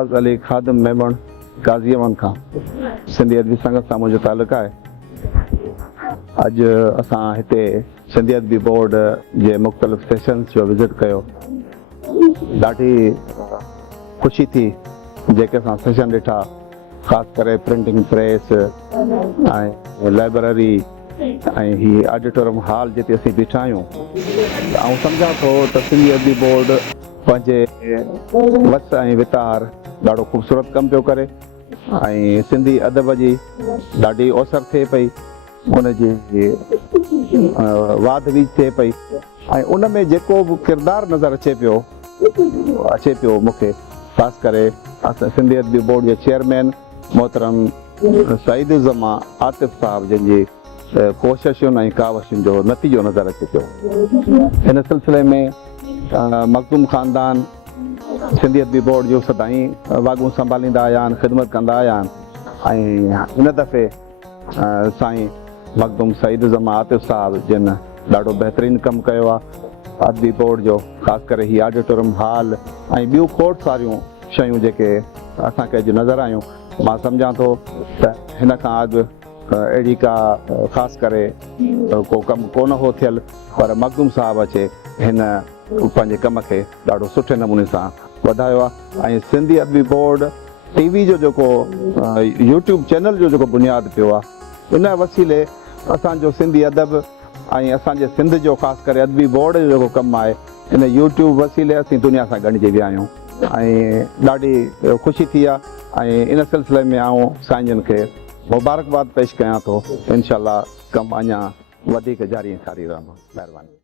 मुमताज़ अली खादिम मेमन गाज़ियाबाद खां सिंधी अदबी संगत सां मुंहिंजो तालुक़ु आहे। अॼु असां हिते सिंधी अदबी बोर्ड जे मुख़्तलिफ़ सेशन्स जो विज़िट कयो। ॾाढी ख़ुशी थी जेके असां सेशन ॾिठा, ख़ासि करे प्रिंटिंग प्रेस ऐं लाइब्रेरी ऐं हीअ ऑडिटोरियम हॉल जिते असीं बीठा आहियूं। ऐं सम्झां थो त सिंधी अदबी बोर्ड पंहिंजे वस ऐं वितार ॾाढो ख़ूबसूरत कमु पियो करे ऐं सिंधी अदब जी ॾाढी ओसर थिए पई, उनजी वाध वीज थिए पई ऐं उन में जेको बि किरदारु नज़र अचे पियो मूंखे, ख़ासि करे असां सिंधी अदबी बोर्ड जे चेयरमैन मोहतरम सईद ज़मा आतिफ़ साहब जंहिंजी कोशिशुनि ऐं कावशुनि जो नतीजो नज़र अचे पियो। हिन सिलसिले में मखदूम ख़ानदान सिंधी अदबी बोर्ड जो सदाईं वाॻूं संभालींदा आया आहिनि, ख़िदमत कंदा आया आहिनि ऐं हिन दफ़े साईं मखदूम सईद ज़मा आतिफ़ साहब जिन ॾाढो बहितरीनु कमु कयो आहे अदबी बोर्ड जो, ख़ासि करे हीअ ऑडिटोरियम हॉल ऐं ॿियूं खोड़ सारियूं शयूं जेके असांखे अॼु नज़र आयूं। मां सम्झां थो त हिन खां अॻु अहिड़ी का ख़ासि करे को कमु कोन हो थियल, पर मखदूम साहब अचे हिन पंहिंजे कम खे ॾाढो सुठे नमूने सां वधायो आहे। ऐं सिंधी अदबी बोर्ड टीवी जो जेको यूट्यूब चैनल जो जेको बुनियादु पियो आहे, इन वसीले असांजो सिंधी अदब ऐं असांजे सिंध जो ख़ासि करे अदबी बोर्ड जो जेको कमु आहे, इन यूट्यूब वसीले असीं दुनिया सां गॾिजी विया आहियूं ऐं ॾाढी ख़ुशी थी आहे। ऐं इन सिलसिले में आऊं साईं जन खे मुबारकबाद पेश कयां थो। इनशाअल्लाह कमु अञा वधीक जारी सारी रहंदो। महिरबानी।